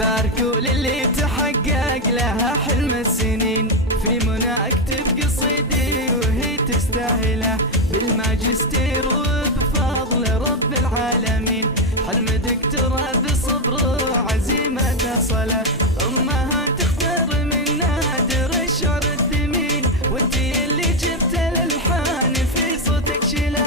باركوا للي تحقق لها حلم السنين، في منى اكتب قصيدي وهي تستاهله، بالماجستير وبفضل رب العالمين، حلم دكتورة بصبر وعزيمة تصله، امها تختار من نادر الشعر الثمين، وانتي اللي جبت الالحان في صوتك شله،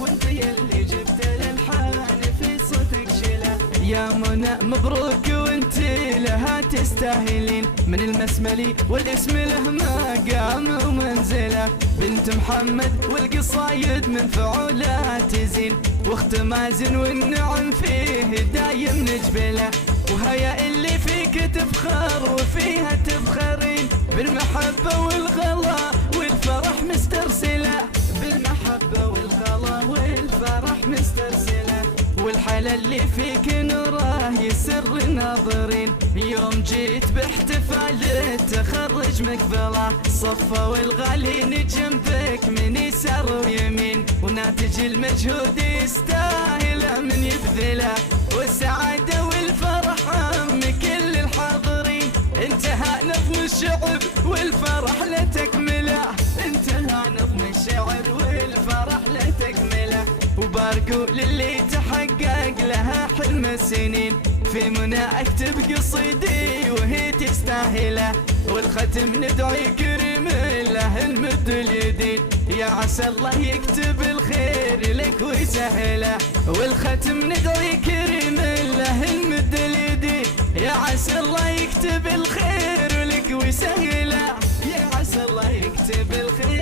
وانتي اللي جبت الالحان في صوتك شله، يا منى مبروك وانتي لها تستاهلين، من المسملي والاسم له مقام ومنزله، بنت محمد والقصايد من فعولها تزين، واخت مازن والنعم فيه دايم نجبله، وهيا اللي فيك تفخر وفيها تفخرين، بالمحبة والغلا والفرح مسترسله، بالمحبة والغلا والفرح مسترسله، والحلا اللي فيك نوره يسر الناظرين، يوم جيت باحتفال التخرج مقبله، صفا والغالين جنبك من يسار ويمين، وناتج المجهود يستاهل من يبذله، والسعادة والفرح عم كل الحاضرين، انتهى نظم الشعر والفرح لا تكمله، انتهى نظم الشعر والفرح لا تكمله، وباركوا للي تحقق لها حلم السنين، في منى اكتب قصيدي وهي تستاهله، والختم ندعي كريم له المد اليدين، يا عسى الله يكتب الخير لك ويسهله، والختم ندعي كريم له المد اليدين، يا عسى الله يكتب الخير لك ويسهله، يا عسى الله يكتب الخير